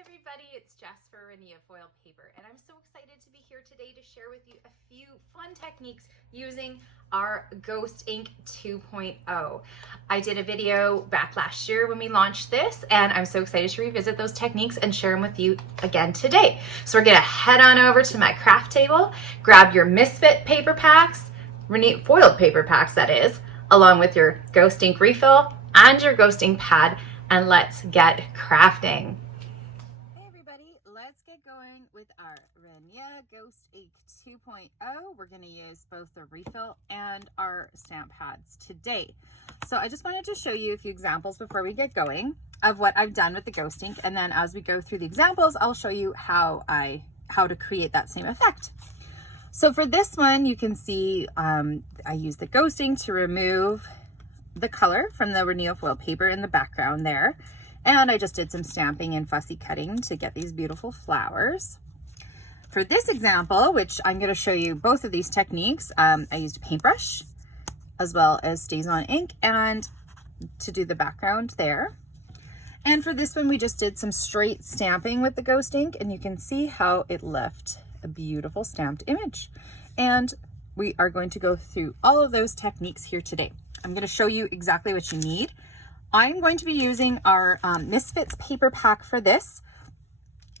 everybody, it's Jess for Rinea Foil Paper, and I'm so excited to be here today to share with you a few fun techniques using our Ghost Ink 2.0. I did a video back last year when we launched this, and I'm so excited to revisit those techniques and share them with you again today. So we're gonna head on over to my craft table, grab your Misfit paper packs, Rinea foiled paper packs that is, along with your Ghost Ink refill and your Ghost Ink pad, and let's get crafting. Let's get going with our Rinea Ghost Ink 2.0. We're going to use both the refill and our stamp pads today. So I just wanted to show you a few examples before we get going of what I've done with the Ghost Ink, and then as we go through the examples, I'll show you how to create that same effect. So for this one, you can see I used the Ghost Ink to remove the color from the Rinea foil paper in the background there. And I just did some stamping and fussy cutting to get these beautiful flowers. For this example, which I'm going to show you both of these techniques, I used a paintbrush as well as StazOn ink and to do the background there. And for this one, we just did some straight stamping with the Ghost Ink, and you can see how it left a beautiful stamped image. And we are going to go through all of those techniques here today. I'm going to show you exactly what you need. I'm going to be using our Misfits paper pack for this.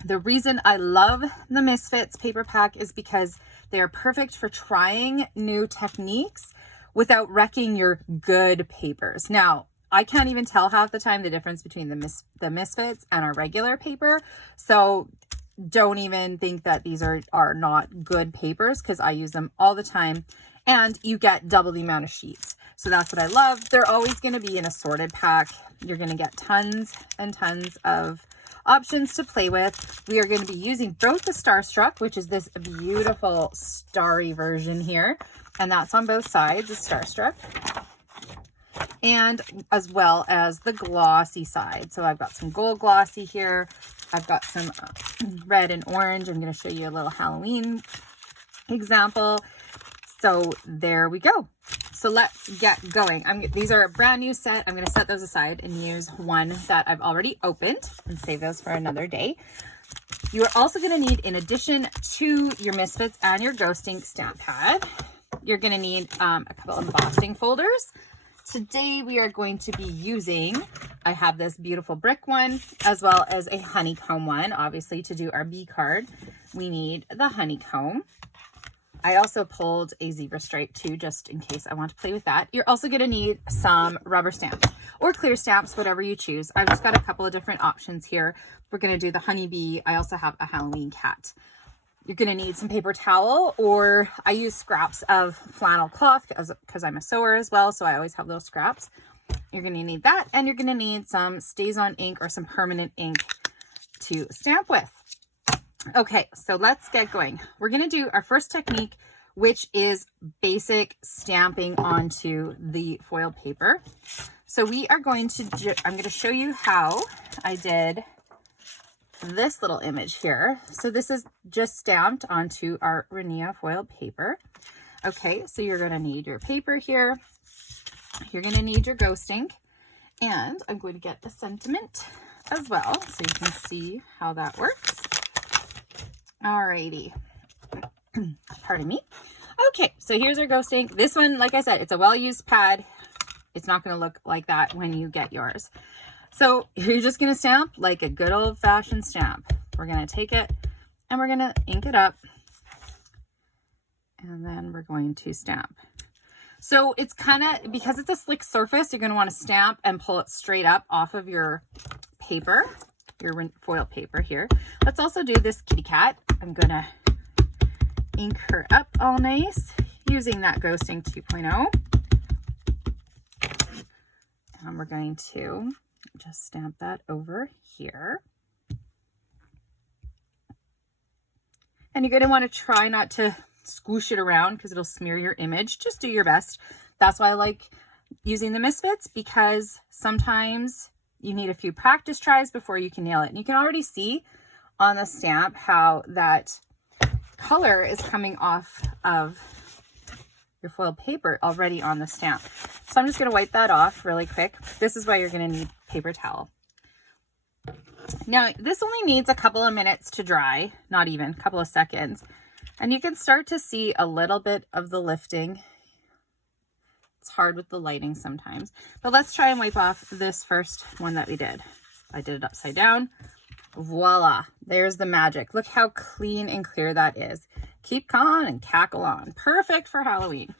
The reason I love the Misfits paper pack is because they are perfect for trying new techniques without wrecking your good papers. Now, I can't even tell half the time the difference between the Misfits and our regular paper. So don't even think that these are not good papers, because I use them all the time. And you get double the amount of sheets. So that's what I love. They're always going to be an assorted pack. You're going to get tons and tons of options to play with. We are going to be using both the Starstruck, which is this beautiful starry version here. And that's on both sides, the Starstruck. And as well as the glossy side. So I've got some gold glossy here. I've got some red and orange. I'm going to show you a little Halloween example. So there we go. So let's get going. These are a brand new set. I'm going to set those aside and use one that I've already opened and save those for another day. You are also going to need, in addition to your Misfits and your Ghost Ink stamp pad, you're going to need a couple embossing folders. Today we are going to be using, I have this beautiful brick one as well as a honeycomb one. Obviously, to do our bee card, we need the honeycomb. I also pulled a zebra stripe too, just in case I want to play with that. You're also going to need some rubber stamps or clear stamps, whatever you choose. I've just got a couple of different options here. We're going to do the honeybee. I also have a Halloween cat. You're going to need some paper towel, or I use scraps of flannel cloth because I'm a sewer as well, so I always have little scraps. You're going to need that, and you're going to need some StazOn ink or some permanent ink to stamp with. Okay, so let's get going. We're going to do our first technique, which is basic stamping onto the foil paper. So we are going to I'm going to show you how I did this little image here. So this is just stamped onto our Rinea foil paper. Okay, so you're going to need your paper here. You're going to need your Ghost Ink, and I'm going to get a sentiment as well so you can see how that works. Alrighty. Pardon me. Okay, so here's our Ghost Ink. This one, like I said, it's a well-used pad. It's not going to look like that when you get yours. So you're just going to stamp like a good old-fashioned stamp. We're going to take it and we're going to ink it up. And then we're going to stamp. So it's kind of, because it's a slick surface, you're going to want to stamp and pull it straight up off of your paper, your foil paper here. Let's also do this kitty cat. I'm going to ink her up all nice using that Ghost Ink 2.0. And we're going to just stamp that over here. And you're going to want to try not to squish it around because it'll smear your image. Just do your best. That's why I like using the Misfits, because sometimes you need a few practice tries before you can nail it. And you can already see on the stamp how that color is coming off of your foil paper already on the stamp. So I'm just going to wipe that off really quick. This is why you're going to need paper towel. Now, this only needs a couple of minutes to dry, not even, a couple of seconds. And you can start to see a little bit of the lifting. It's hard with the lighting sometimes. But let's try and wipe off this first one that we did. I did it upside down. Voila, there's the magic. Look how clean and clear that is. Keep calm and cackle on. Perfect for Halloween.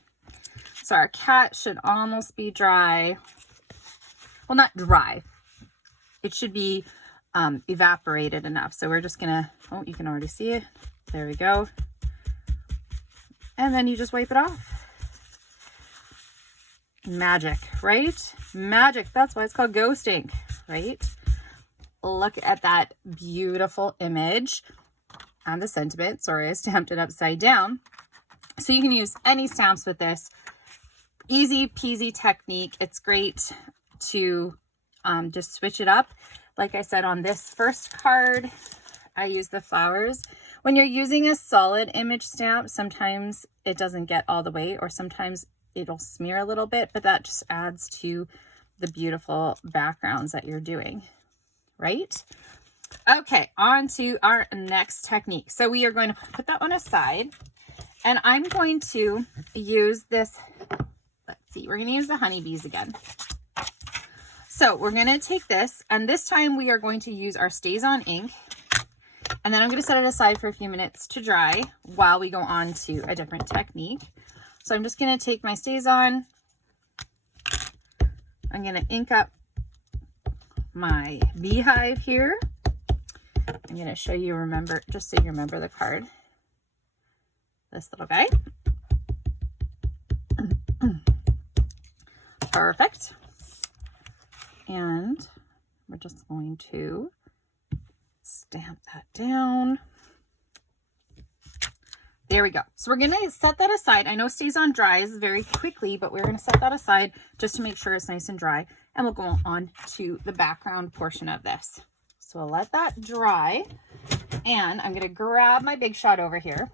So our cat should almost be dry. Well, not dry. It should be evaporated enough. So we're just gonna, oh, you can already see it. There we go. And then you just wipe it off. Magic, right? Magic. That's why it's called ghost ink, right? Look at that beautiful image and the sentiment. Sorry, I stamped it upside down. So you can use any stamps with this. Easy peasy technique. It's great to just switch it up. Like I said, on this first card, I use the flowers. When you're using a solid image stamp, sometimes it doesn't get all the way, or sometimes it'll smear a little bit, but that just adds to the beautiful backgrounds that you're doing. Right? Okay, on to our next technique. So we are going to put that one aside, and I'm going to use this, let's see, we're going to use the honeybees again. So we're going to take this, and this time we are going to use our Stays On ink, and then I'm going to set it aside for a few minutes to dry while we go on to a different technique. So I'm just going to take my Stays On, I'm going to ink up my beehive here. I'm going to show you, remember, just so you remember the card. This little guy. Perfect. And we're just going to stamp that down. There we go. So we're going to set that aside. I know Stays On dries very quickly, but we're going to set that aside just to make sure it's nice and dry. And we'll go on to the background portion of this. So I'll let that dry. And I'm going to grab my Big Shot over here.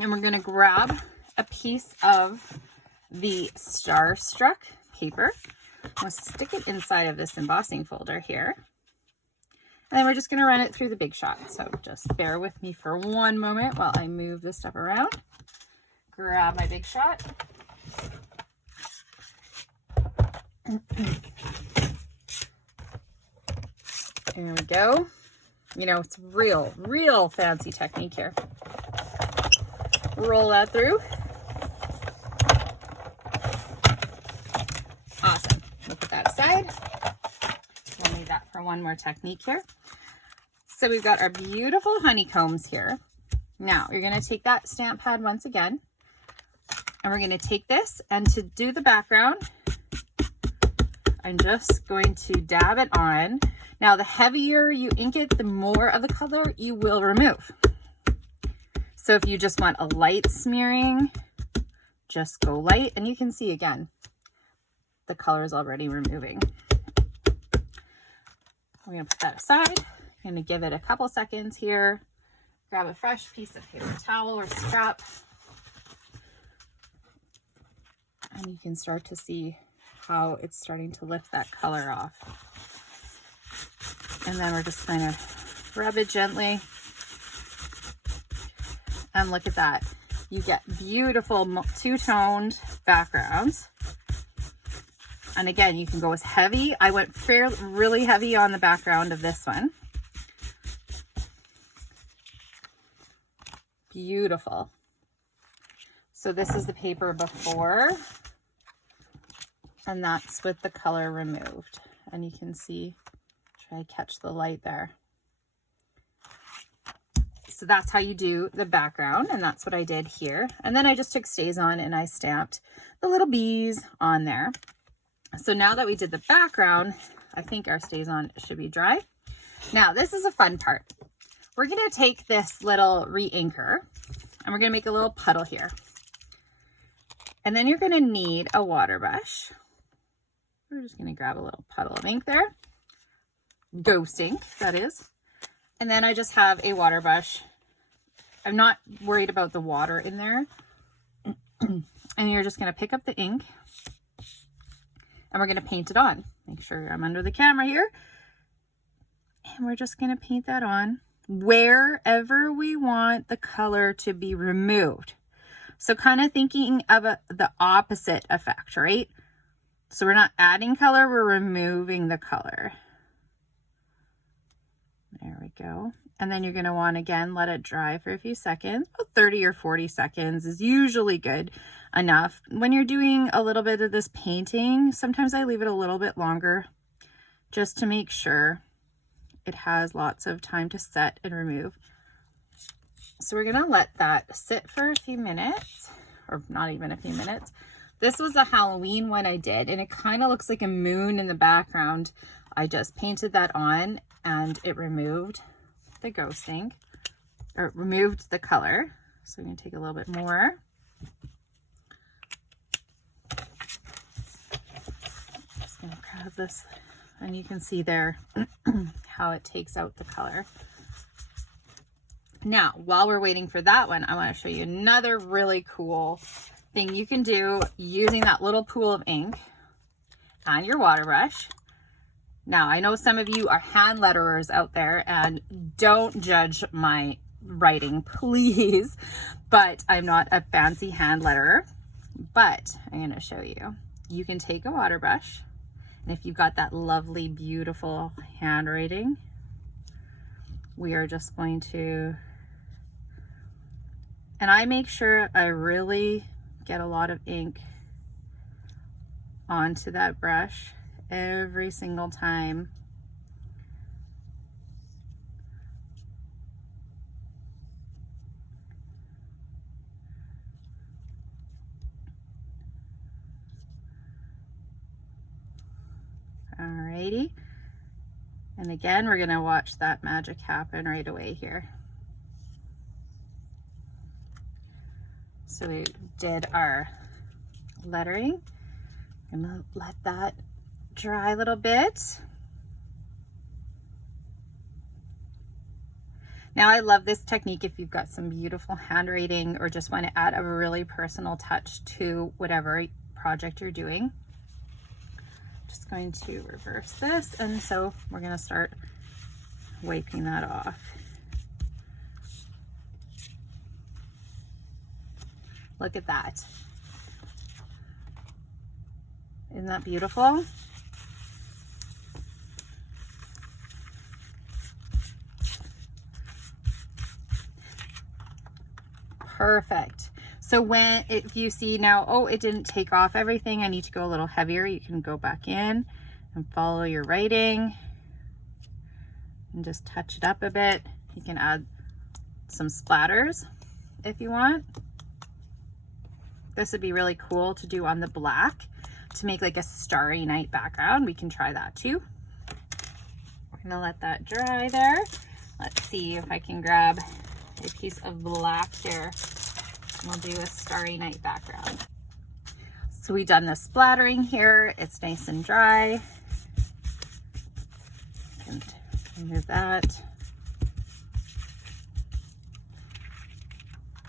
And we're going to grab a piece of the Starstruck paper. I'm going to stick it inside of this embossing folder here. And then we're just going to run it through the Big Shot. So just bear with me for one moment while I move this stuff around. Grab my Big Shot. There we go. You know, it's real fancy technique here. Roll that through. Awesome. We'll put that aside. We'll leave that for one more technique here. So we've got our beautiful honeycombs here. Now you're going to take that stamp pad once again, and we're going to take this, and to do the background, I'm just going to dab it on. Now, the heavier you ink it, the more of the color you will remove. So if you just want a light smearing, just go light, and you can see again, the color is already removing. We're going to put that aside. I'm going to give it a couple seconds here. Grab a fresh piece of paper towel or scrap. And you can start to see how it's starting to lift that color off. And then we're just going to rub it gently. And look at that. You get beautiful two-toned backgrounds. And again, you can go as heavy. I went really heavy on the background of this one. Beautiful. So this is the paper before, and that's with the color removed. And you can see, try to catch the light there. So that's how you do the background, and that's what I did here. And then I just took Stays On and I stamped the little bees on there. So now that we did the background, I think our Stays On should be dry. Now this is a fun part. We're going to take this little re-inker and we're going to make a little puddle here. And then you're going to need a water brush. We're just going to grab a little puddle of ink there. Ghost ink, that is. And then I just have a water brush. I'm not worried about the water in there. And you're just going to pick up the ink and we're going to paint it on. Make sure I'm under the camera here. And And we're just going to paint that on wherever we want the color to be removed. So kind of thinking of the opposite effect, right? So we're not adding color, we're removing the color. There we go. And then you're going to want, again, let it dry for a few seconds. About 30 or 40 seconds is usually good enough. When you're doing a little bit of this painting, sometimes I leave it a little bit longer just to make sure it has lots of time to set and remove. So we're going to let that sit for a few minutes, or not even a few minutes. This was a Halloween one I did, and it kind of looks like a moon in the background. I just painted that on and it removed the ghosting, or removed the color. So I'm going to take a little bit more. Just going to grab this, and you can see there how it takes out the color. Now, while we're waiting for that one, I want to show you another really cool thing you can do using that little pool of ink and your water brush. Now, I know some of you are hand letterers out there, and don't judge my writing, please, but I'm not a fancy hand letterer. But I'm going to show you. You can take a water brush, and if you've got that lovely, beautiful handwriting, we are just going to, and I make sure I really get a lot of ink onto that brush every single time. Alrighty. And again, we're going to watch that magic happen right away here. So we did our lettering. I'm going to let that dry a little bit. Now, I love this technique if you've got some beautiful handwriting or just want to add a really personal touch to whatever project you're doing. Just going to reverse this, and so we're going to start wiping that off. Look at that. Isn't that beautiful? Perfect. So if you see now, oh, it didn't take off everything, I need to go a little heavier, you can go back in and follow your writing and just touch it up a bit. You can add some splatters if you want. This would be really cool to do on the black to make like a starry night background. We can try that too. We're gonna let that dry there. Let's see if I can grab a piece of black here. We'll do a starry night background. So we've done the splattering here. It's nice and dry. And remove that.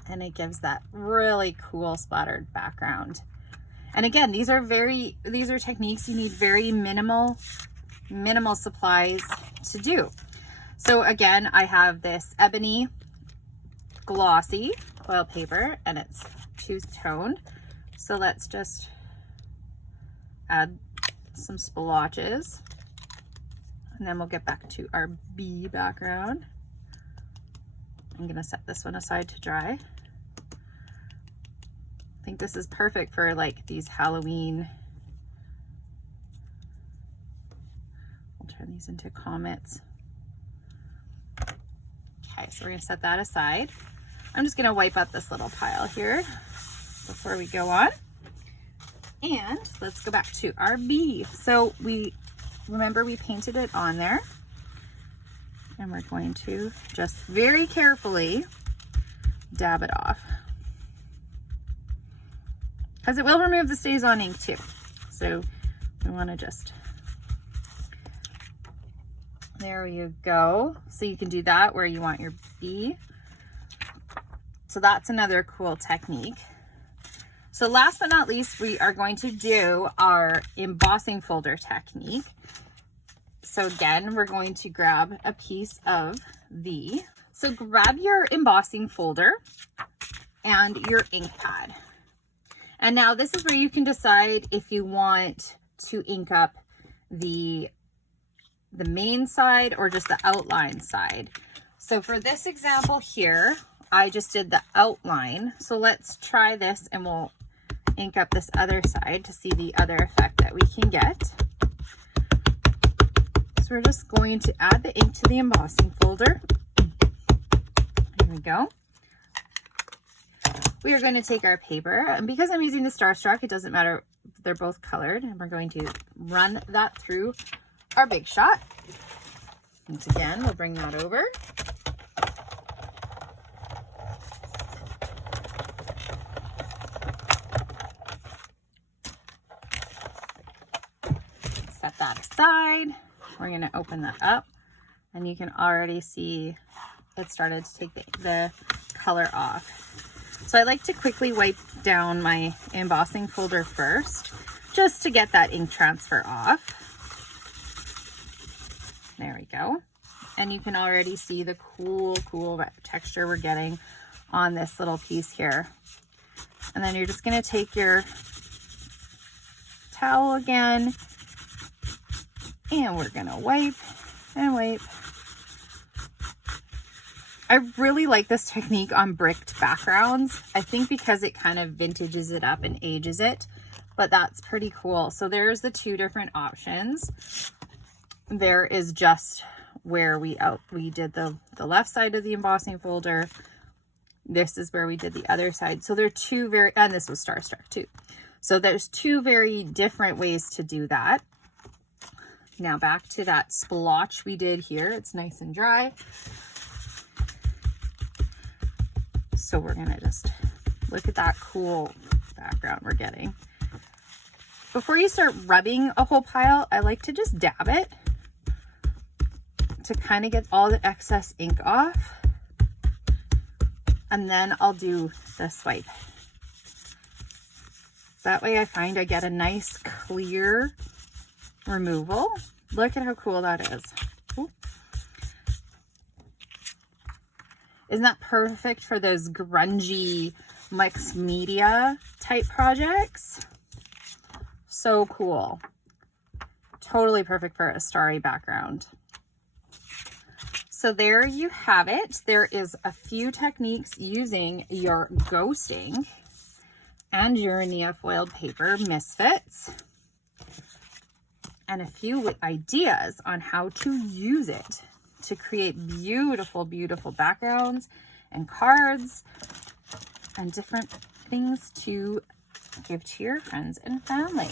And it gives that really cool splattered background. And again, these are techniques you need very minimal supplies to do. So again, I have this ebony glossy oil paper, and it's two-toned. So let's just add some splotches, and then we'll get back to our bee background. I'm gonna set this one aside to dry. I think this is perfect for like these Halloween. We'll turn these into comets. Okay, so we're gonna set that aside. I'm just gonna wipe up this little pile here before we go on. And let's go back to our bee. So remember we painted it on there. And we're going to just very carefully dab it off, because it will remove the stays on ink too. So we want to just, there you go. So you can do that where you want your bee. So that's another cool technique. So last but not least, we are going to do our embossing folder technique. So again, we're going to grab a piece of so grab your embossing folder and your ink pad. And now this is where you can decide if you want to ink up the main side or just the outline side. So for this example here, I just did the outline. So let's try this and we'll ink up this other side to see the other effect that we can get. So we're just going to add the ink to the embossing folder. There we go. We are going to take our paper, and because I'm using the Starstruck, it doesn't matter, they're both colored, and we're going to run that through our Big Shot. Once again, we'll bring that over. Set that aside. We're going to open that up, and you can already see it started to take the color off. So I like to quickly wipe down my embossing folder first, just to get that ink transfer off. There we go. And you can already see the cool texture we're getting on this little piece here. And then you're just going to take your towel again, and we're going to wipe and wipe. I really like this technique on bricked backgrounds. I think because it kind of vintages it up and ages it, but that's pretty cool. So there's the two different options. There is just where we did the left side of the embossing folder. This is where we did the other side. So there are two and this was Starstruck too. So there's two very different ways to do that. Now back to that splotch we did here. It's nice and dry. So we're gonna just look at that cool background we're getting. Before you start rubbing a whole pile, I like to just dab it to kind of get all the excess ink off. And then I'll do the swipe. That way I find I get a nice clear removal. Look at how cool that is. Ooh. Isn't that perfect for those grungy mixed media type projects? So cool. Totally perfect for a starry background. So there you have it. There is a few techniques using your ghosting and your Rinea foiled paper misfits, and a few ideas on how to use it to create beautiful, beautiful backgrounds and cards and different things to give to your friends and family.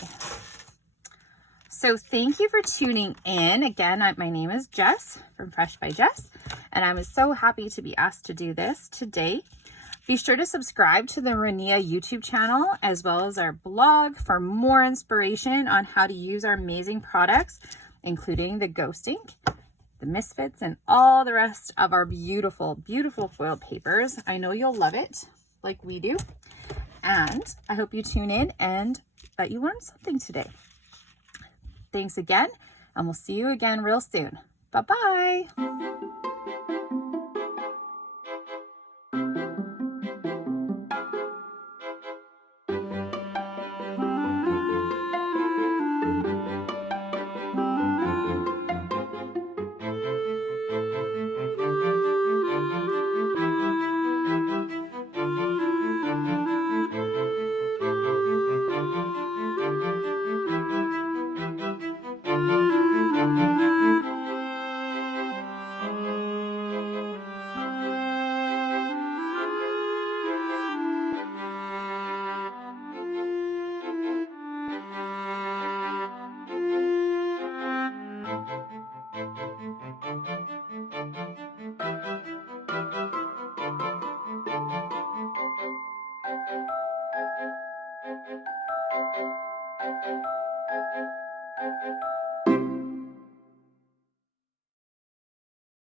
So thank you for tuning in. Again, my name is Jess from Fresh by Jess, and I was so happy to be asked to do this today. Be sure to subscribe to the Rinea YouTube channel as well as our blog for more inspiration on how to use our amazing products, including the ghost ink, the misfits, and all the rest of our beautiful, beautiful foiled papers. I know you'll love it like we do. And I hope you tune in and that you learned something today. Thanks again, and we'll see you again real soon. Bye-bye.